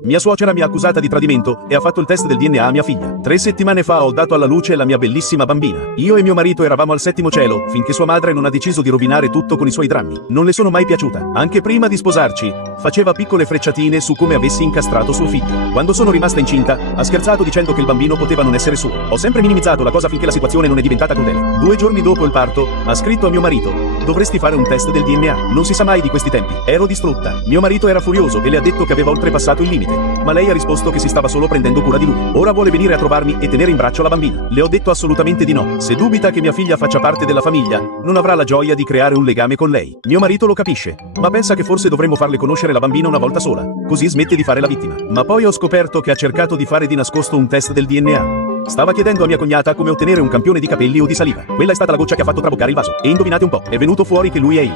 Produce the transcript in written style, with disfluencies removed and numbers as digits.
Mia suocera mi ha accusata di tradimento e ha fatto il test del DNA a mia figlia. 3 settimane fa ho dato alla luce la mia bellissima bambina. Io e mio marito eravamo al settimo cielo, finché sua madre non ha deciso di rovinare tutto con i suoi drammi. Non le sono mai piaciuta. Anche prima di sposarci, faceva piccole frecciatine su come avessi incastrato suo figlio. Quando sono rimasta incinta, ha scherzato dicendo che il bambino poteva non essere suo. Ho sempre minimizzato la cosa finché la situazione non è diventata crudele. 2 giorni dopo il parto, ha scritto a mio marito: dovresti fare un test del DNA. Non si sa mai di questi tempi. Ero distrutta. Mio marito era furioso e le ha detto che aveva oltrepassato il limite, ma lei ha risposto che si stava solo prendendo cura di lui. Ora vuole venire a trovarmi e tenere in braccio la bambina. Le ho detto assolutamente di no. Se dubita che mia figlia faccia parte della famiglia, non avrà la gioia di creare un legame con lei. Mio marito lo capisce, ma pensa che forse dovremmo farle conoscere la bambina una volta sola, così smette di fare la vittima. Ma poi ho scoperto che ha cercato di fare di nascosto un test del DNA. Stava chiedendo a mia cognata come ottenere un campione di capelli o di saliva. Quella è stata la goccia che ha fatto traboccare il vaso. E indovinate un po', è venuto fuori che lui è il